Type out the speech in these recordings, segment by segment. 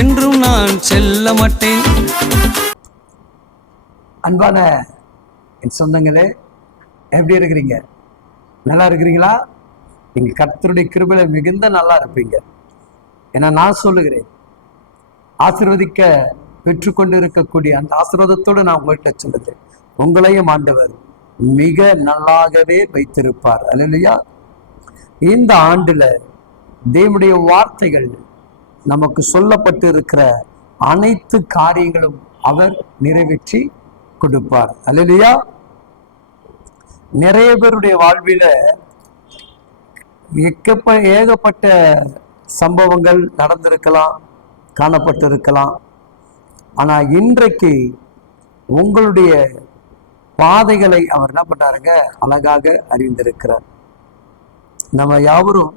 என்றும் நான் செல்ல மாட்டேன். அன்பான என் சொந்தங்களே, எப்படி இருக்கிறீங்க? நல்லா இருக்கிறீங்களா? நீங்கள் கர்த்தருடைய கிருபையில மிகுந்த நல்லா இருப்பீங்க. ஏன்னா நான் சொல்லுகிறேன், ஆசீர்வதிக்க பெற்றுக்கொண்டு இருக்கக்கூடிய அந்த ஆசீர்வாதத்தோடு நான் உங்கள்கிட்ட சொல்லுகிறேன், உங்களையும் ஆண்டவர் மிக நல்லாகவே வைத்திருப்பார். அல்லேலூயா. இந்த ஆண்டுல தேவனுடைய வார்த்தைகள் நமக்கு சொல்லப்பட்டு இருக்கிற அனைத்து காரியங்களும் அவர் நிறைவேற்றி கொடுப்பார். அல்லேலூயா. நிறைய பேருடைய வாழ்வில ஏகப்பட்ட சம்பவங்கள் நடந்திருக்கலாம், காணப்பட்டிருக்கலாம். ஆனா இன்றைக்கு உங்களுடைய பாதைகளை அவர் என்ன பண்றாருங்க, அழகாக அறிந்திருக்கிறார். நம்ம யாவரும்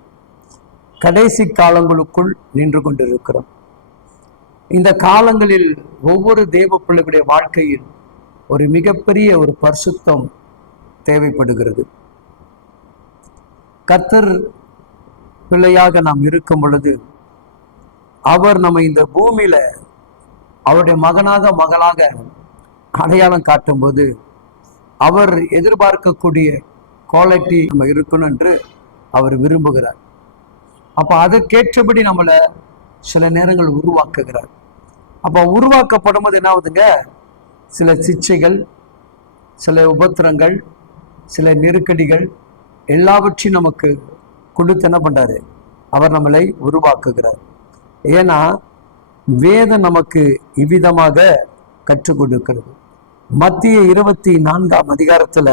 கடைசி காலங்களுக்குள் நின்று கொண்டிருக்கிறோம். இந்த காலங்களில் ஒவ்வொரு தேவ பிள்ளைகளுடைய வாழ்க்கையில் ஒரு மிகப்பெரிய ஒரு பரிசுத்தம் தேவைப்படுகிறது. கர்த்தர் பிள்ளையாக நாம் இருக்கும் பொழுது அவர் நம்ம இந்த பூமியில அவருடைய மகனாக மகளாக அடையாளம் காட்டும் போது அவர் எதிர்பார்க்கக்கூடிய குவாலிட்டி நம்ம இருக்கணும் என்று அவர் விரும்புகிறார். அப்போ அதற்கேற்றபடி நம்மளை சில நேரங்கள் உருவாக்குகிறார். அப்போ உருவாக்கப்படும் போது என்ன ஆகுதுங்க, சில சிச்சைகள், சில உபத்திரங்கள், சில நெருக்கடிகள் எல்லாவற்றையும் நமக்கு கொடுத்து என்ன பண்றாரு, அவர் நம்மளை உருவாக்குகிறார். ஏன்னா வேதம் நமக்கு இவ்விதமாக கற்றுக் கொடுக்கிறது. மத்திய 24ஆம் அதிகாரத்துல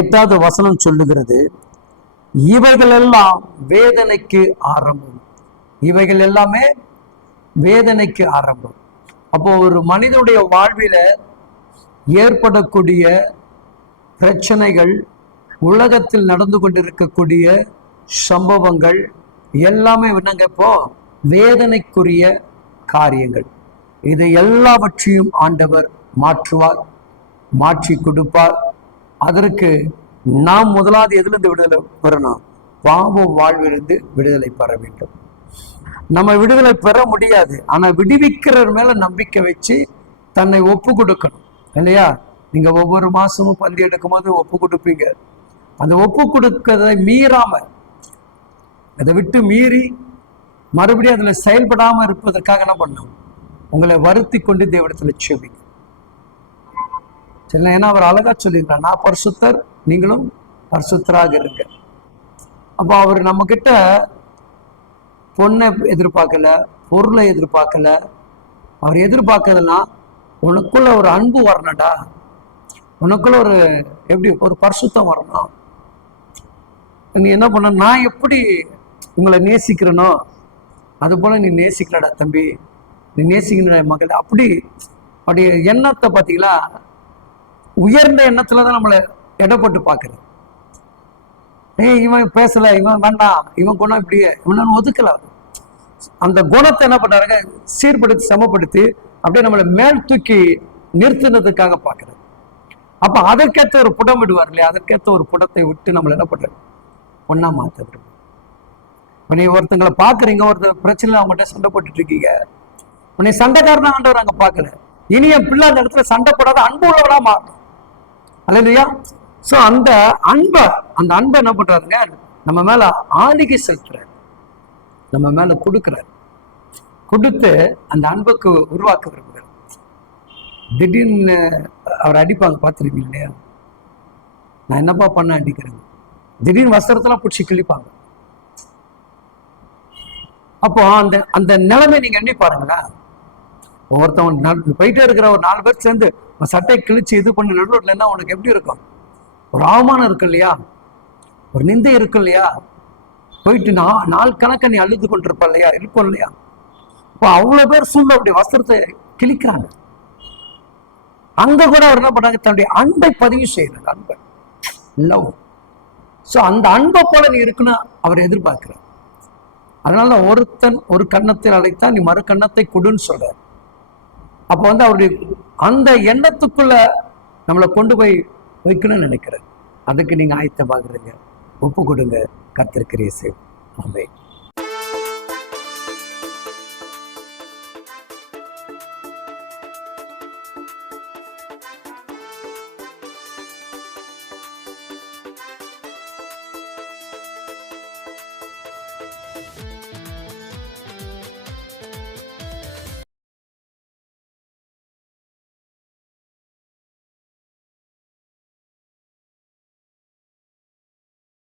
8வது வசனம் சொல்லுகிறது, இவைகள் எல்லாம் வேதனைக்கு ஆரம்பம். இவைகள் எல்லாமே வேதனைக்கு ஆரம்பம். அப்போ ஒரு மனிதனுடைய வாழ்வில ஏற்படக்கூடிய பிரச்சனைகள், உலகத்தில் நடந்து கொண்டிருக்கக்கூடிய சம்பவங்கள் எல்லாமே என்னங்க, இப்போ வேதனைக்குரிய காரியங்கள். இது எல்லாவற்றையும் ஆண்டவர் மாற்றுவார், மாற்றி கொடுப்பார். அதற்கு நாம் முதலாவது எதிலிருந்து விடுதலை பெறணும்? பாவ வாழ்விலிருந்து விடுதலை பெற வேண்டும். நம்ம விடுதலை பெற முடியாது, ஆனா விடுவிக்கிறவர் மேல நம்பிக்கை வச்சு தன்னை ஒப்பு கொடுக்கணும். இல்லையா? நீங்க ஒவ்வொரு மாசமும் பந்தி எடுக்கும் போது ஒப்பு கொடுப்பீங்க. அந்த ஒப்பு கொடுக்கறதை மீறாம, அதை விட்டு மீறி மறுபடியும் அதுல செயல்படாம இருப்பதற்காக என்ன பண்ணணும்? உங்களை வருத்தி கொண்டு தேவனிடத்துல செபிங்க. சரி, ஏன்னா அவர் அழகா சொல்லியிருக்கார், நான் பரிசுத்தர், நீங்களும் பரிசுத்தராக இருங்க. அப்போ அவர் நம்ம கிட்ட பொண்ணை எதிர்பார்க்கல, பொருளை எதிர்பார்க்கல. அவர் எதிர்பார்க்கறதுனா உனக்குள்ள ஒரு அன்பு வரணும்டா, உனக்குள்ள ஒரு எப்படி ஒரு பரிசுத்தம் வரணும். நீ என்ன பண்ண, நான் எப்படி உங்களை நேசிக்கிறனோ அது போல நீ நேசிக்கலடா தம்பி, நீ நேசிக்கணும் மகள். அப்படி எண்ணத்தை பார்த்தீங்களா, உயர்ந்த எண்ணத்துலதான் நம்மளை எடப்பட்டு பார்க்கறது. இவன் பேசல, இவன் வேண்டாம், இவன் குணம் இப்படியே, இவன் ஒதுக்கல. அந்த குணத்தை என்ன பண்றாங்க, சீர்படுத்தி சமப்படுத்தி அப்படியே நம்மளை மேல் தூக்கி நிறுத்தினதுக்காக பார்க்கறது. அப்ப அதற்கேற்ற ஒரு புடம் விடுவார் இல்லையா, அதற்கேற்ற ஒரு புடத்தை விட்டு நம்மளை என்ன பண்றது, பொண்ணா மாத்த விடுவோம். நீ ஒருத்தங்களை பாக்குறீங்க, ஒருத்தர் பிரச்சனை அவங்ககிட்ட சண்டை போட்டுட்டு இருக்கீங்க, உன்னை சண்டைக்காரனா ஆண்டவர் அங்க பார்க்கல. இனி என் பிள்ளை அந்த இடத்துல சண்டை போடாத அன்பு உள்ளவளா மாறும். அல்லையா? சோ அந்த அன்பை என்ன பண்றாருங்க, நம்ம மேல ஆளுகை செலுத்துறாரு, நம்ம மேல கொடுக்கிறார். கொடுத்து அந்த அன்புக்கு உருவாக்க விரும்புகிறார். திடீர்னு அவர் அடிப்பாங்க, பார்த்துருக்கீங்க இல்லையா? நான் என்னப்பா பண்ண அடிக்கிறேன், திடீர்னு வஸ்திரத்தெல்லாம் பிடிச்சி கிழிப்பாங்க. அப்போ அந்த நிலைமை நீங்க எண்ணி பாருங்களேன். ஒருத்தவன் போயிட்டே இருக்கிற ஒரு 4 பேர் சேர்ந்து சட்டை கிழிச்சு இது பண்ணி நடுவில் உனக்கு எப்படி இருக்கும்? ஒரு அவமானம் இருக்கு இல்லையா, ஒரு நிந்தை இருக்கு இல்லையா, போயிட்டு நாள் கணக்க நீ அழுது கொண்டிருப்ப இல்லையா, இருக்கும் இல்லையா? இப்போ அவ்வளவு பேர் சூழ்நிலை அப்படி வஸ்திரத்தை கிழிக்கிறாங்க. அங்க கூட அவர் என்ன பண்றாங்க, தன்னுடைய அன்பை பதிவு செய்யறாங்க. அன்பை, லவ். சோ அந்த அன்பை போல நீ இருக்குன்னு அவர் எதிர்பார்க்கிறார். அதனால ஒருத்தன் ஒரு கன்னத்தில் அழைத்தான், நீ மறு கன்னத்தை கொடுன்னு சொல்ற. அப்போ அவருடைய அந்த எண்ணத்துக்குள்ள நம்மளை கொண்டு போய் வைக்கணும்னு நினைக்கிறேன். அதுக்கு நீங்க ஆயத்தமாகறீங்க, ஒப்பு கொடுங்க. கர்த்தர் கிரியை செய்வார். ஆமென்.